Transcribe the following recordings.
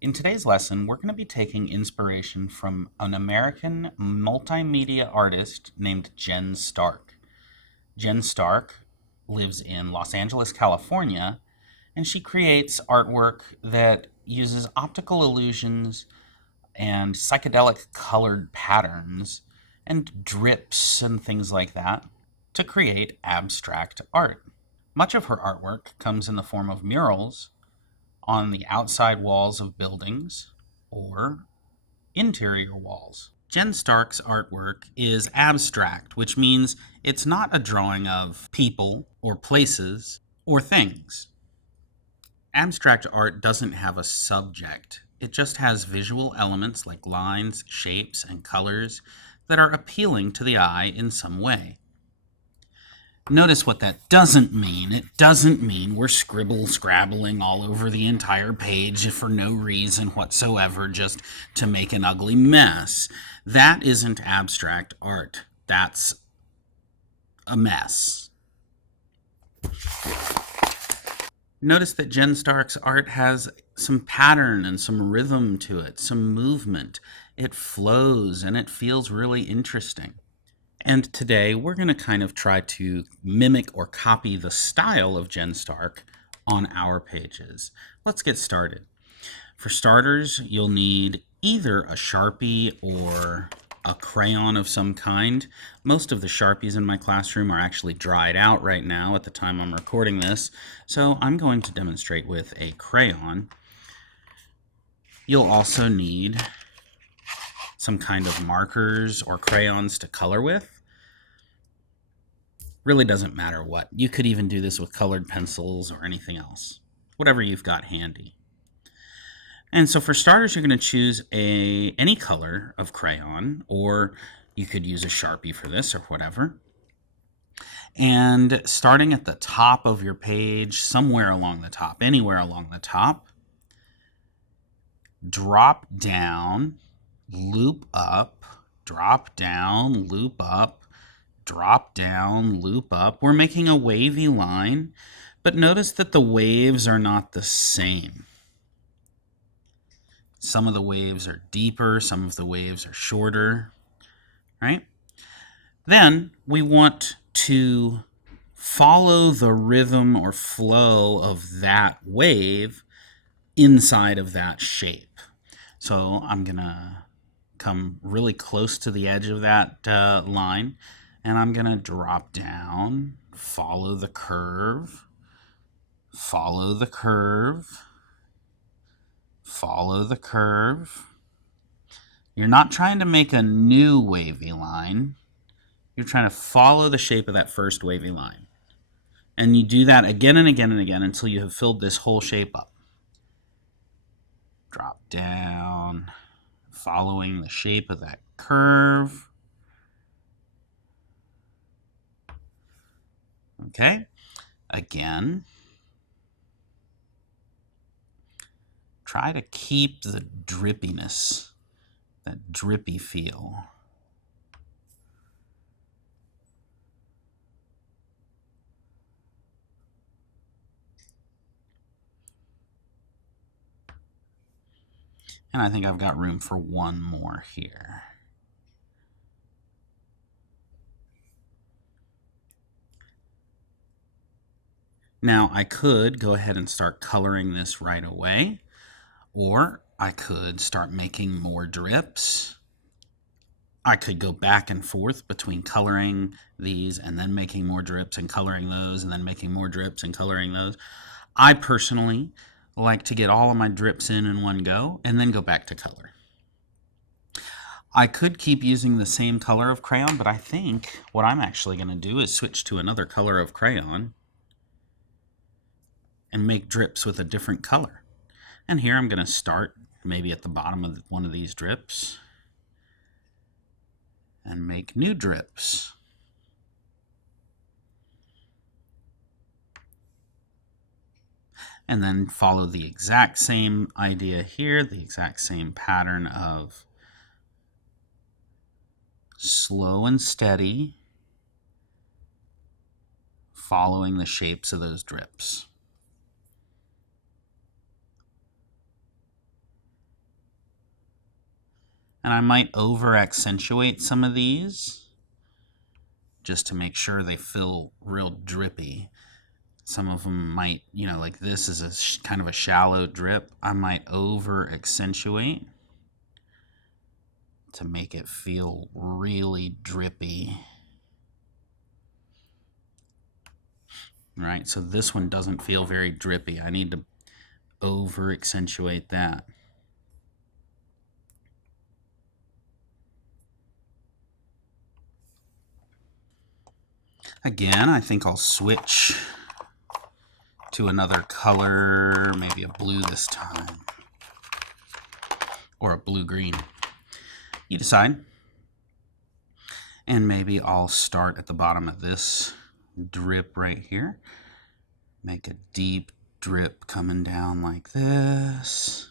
In today's lesson, we're going to be taking inspiration from an American multimedia artist named Jen Stark. Jen Stark lives in Los Angeles, California, and she creates artwork that uses optical illusions and psychedelic colored patterns and drips and things like that to create abstract art. Much of her artwork comes in the form of murals on the outside walls of buildings or interior walls. Jen Stark's artwork is abstract, which means it's not a drawing of people or places or things. Abstract art doesn't have a subject. It just has visual elements like lines, shapes, and colors that are appealing to the eye in some way. Notice what that doesn't mean. It doesn't mean we're scrabbling all over the entire page for no reason whatsoever, just to make an ugly mess. That isn't abstract art. That's a mess. Notice that Jen Stark's art has some pattern and some rhythm to it, some movement. It flows and it feels really interesting. And today we're going to kind of try to mimic or copy the style of Jen Stark on our pages. Let's get started. For starters, you'll need either a Sharpie or a crayon of some kind. Most of the Sharpies in my classroom are actually dried out right now at the time I'm recording this, so I'm going to demonstrate with a crayon. You'll also need some kind of markers or crayons to color with. Really doesn't matter what. You could even do this with colored pencils or anything else, whatever you've got handy. And so for starters, you're going to choose any color of crayon, or you could use a Sharpie for this or whatever. And starting at the top of your page, somewhere along the top, anywhere along the top, drop down, loop up, drop down, loop up, drop down, loop up. We're making a wavy line, but notice that the waves are not the same. Some of the waves are deeper, some of the waves are shorter, right? Then we want to follow the rhythm or flow of that wave inside of that shape. So I'm going to come really close to the edge of that line, and I'm going to drop down, follow the curve, follow the curve, follow the curve. You're not trying to make a new wavy line. You're trying to follow the shape of that first wavy line. And you do that again and again and again until you have filled this whole shape up. Drop down, following the shape of that curve. Okay, again. Try to keep the drippiness, that drippy feel. And I think I've got room for one more here. Now I could go ahead and start coloring this right away, or I could start making more drips. I could go back and forth between coloring these and then making more drips and coloring those and then making more drips and coloring those. I personally like to get all of my drips in one go and then go back to color. I could keep using the same color of crayon, but I think what I'm actually going to do is switch to another color of crayon and make drips with a different color. And here I'm going to start maybe at the bottom of one of these drips and make new drips. And then follow the exact same idea here, the exact same pattern of slow and steady, following the shapes of those drips. And I might over accentuate some of these just to make sure they feel real drippy. Some of them might, like this is a kind of a shallow drip. I might over accentuate to make it feel really drippy. Right, so this one doesn't feel very drippy. I need to over accentuate that. Again, I think I'll switch to another color, maybe a blue this time, or a blue-green. You decide. And maybe I'll start at the bottom of this drip right here. Make a deep drip coming down like this.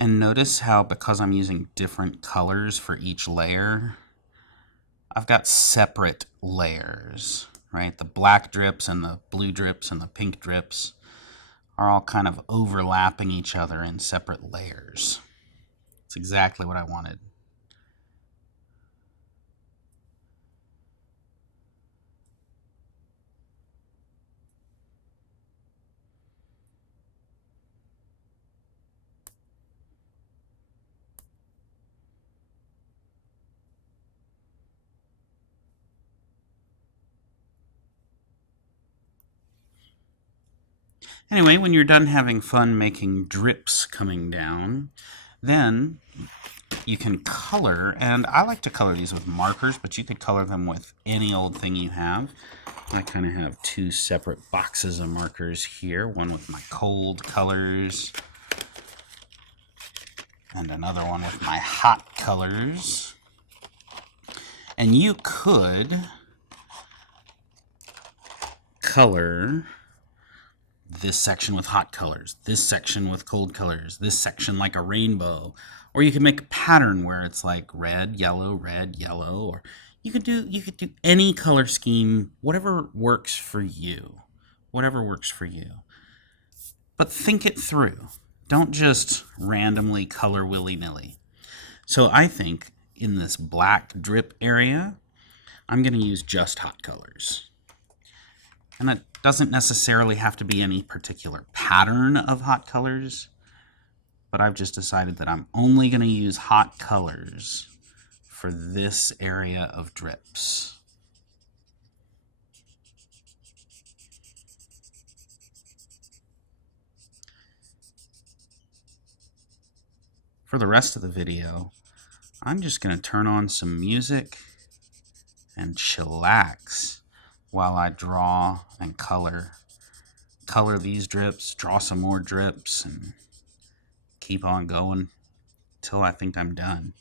And notice how, because I'm using different colors for each layer, I've got separate layers, right? The black drips and the blue drips and the pink drips are all kind of overlapping each other in separate layers. It's exactly what I wanted. Anyway, when you're done having fun making drips coming down, then you can color, and I like to color these with markers, but you could color them with any old thing you have. I kind of have two separate boxes of markers here, one with my cold colors, and another one with my hot colors. And you could color this section with hot colors, this section with cold colors, this section like a rainbow, or you can make a pattern where it's like red, yellow, or you could do any color scheme, whatever works for you. Whatever works for you. But think it through. Don't just randomly color willy-nilly. So I think in this black drip area, I'm going to use just hot colors. And it doesn't necessarily have to be any particular pattern of hot colors, but I've just decided that I'm only going to use hot colors for this area of drips. For the rest of the video, I'm just going to turn on some music and chillax while I draw and color these drips, draw some more drips, and keep on going till I think I'm done.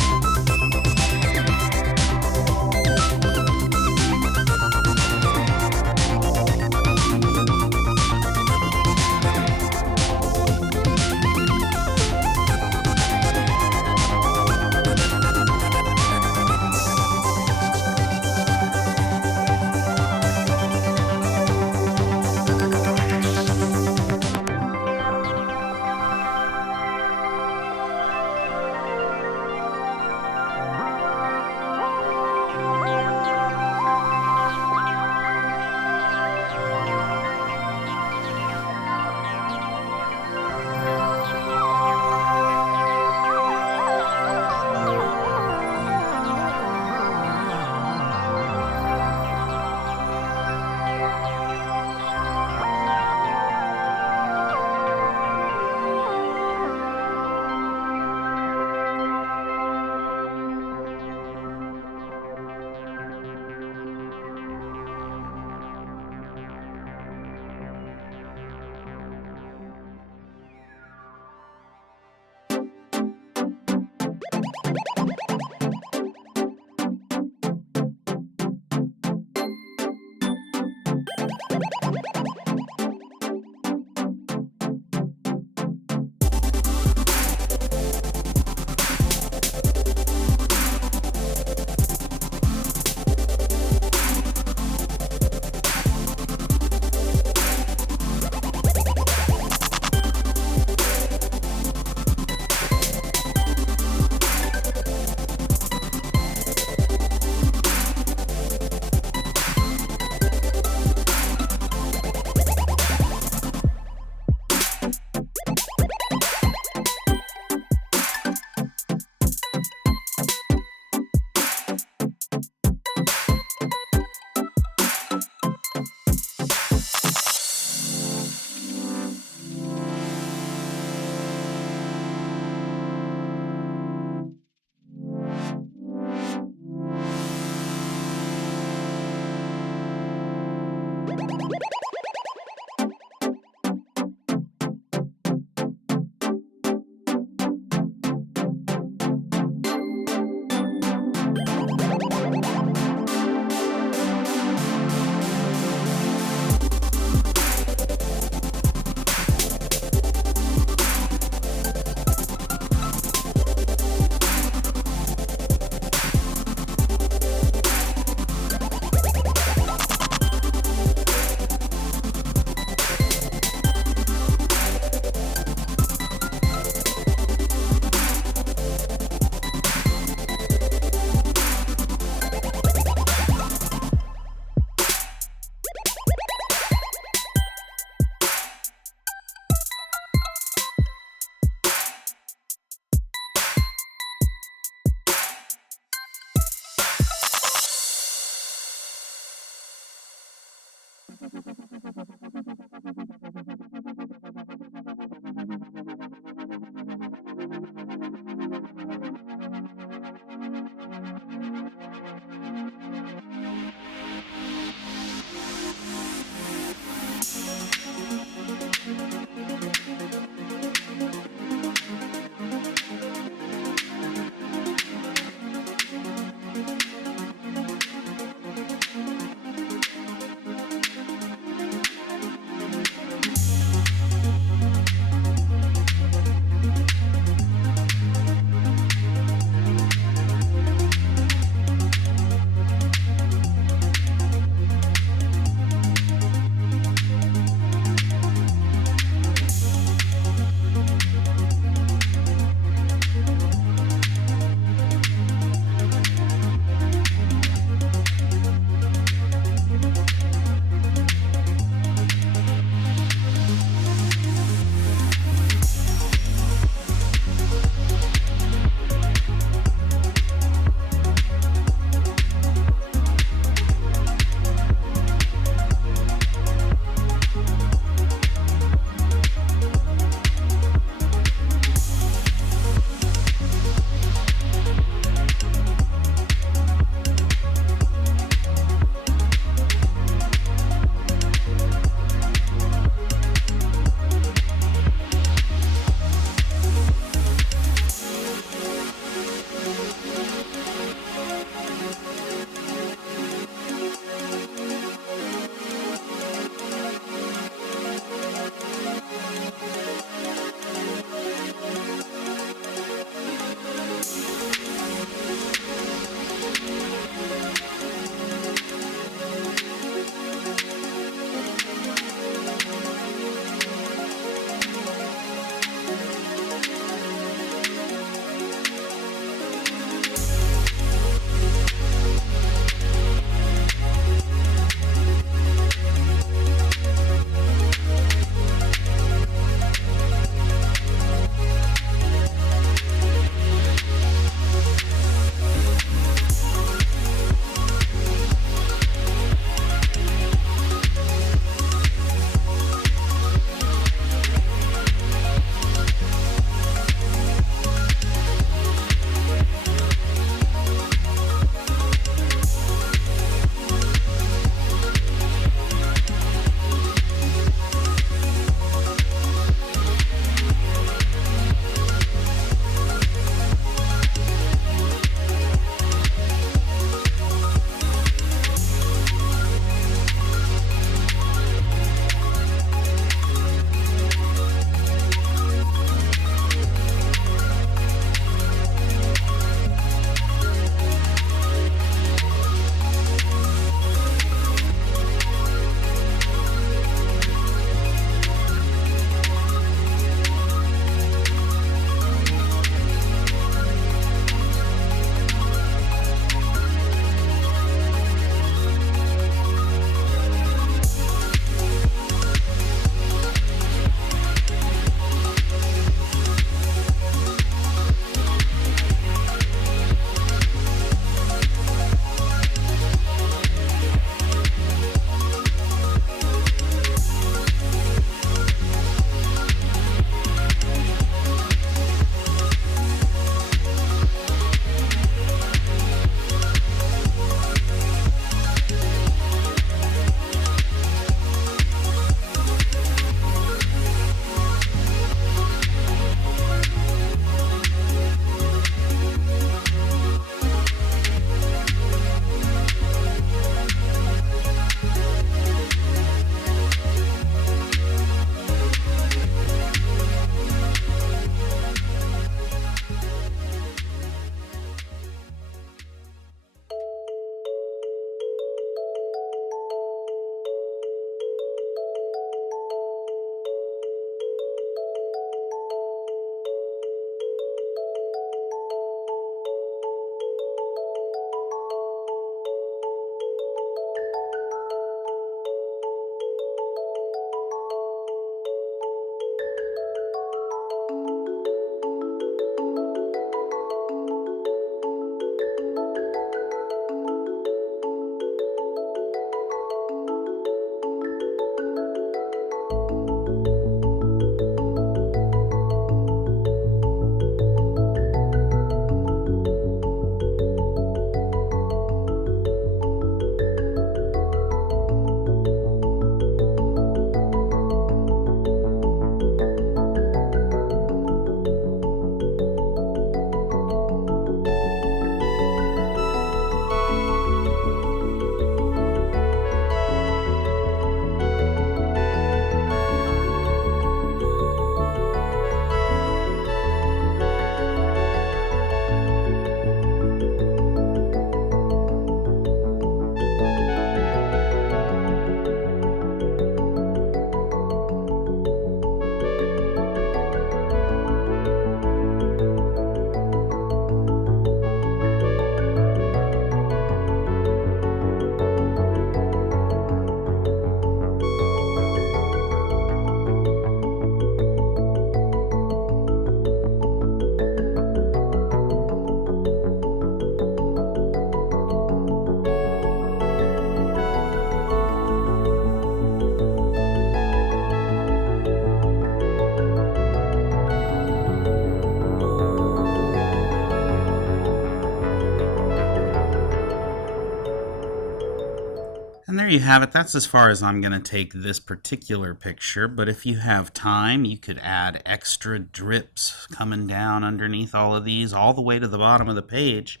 you have it. That's as far as I'm going to take this particular picture, but if you have time, you could add extra drips coming down underneath all of these, all the way to the bottom of the page,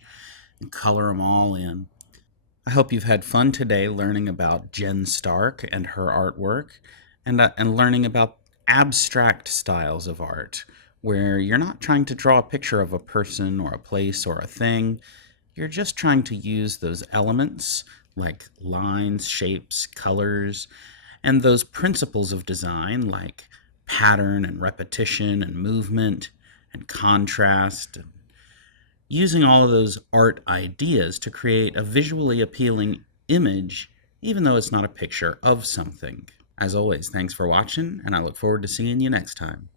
and color them all in. I hope you've had fun today learning about Jen Stark and her artwork, and learning about abstract styles of art, where you're not trying to draw a picture of a person or a place or a thing. You're just trying to use those elements like lines, shapes, colors, and those principles of design like pattern and repetition and movement and contrast, and using all of those art ideas to create a visually appealing image, even though it's not a picture of something. As always, thanks for watching, and I look forward to seeing you next time.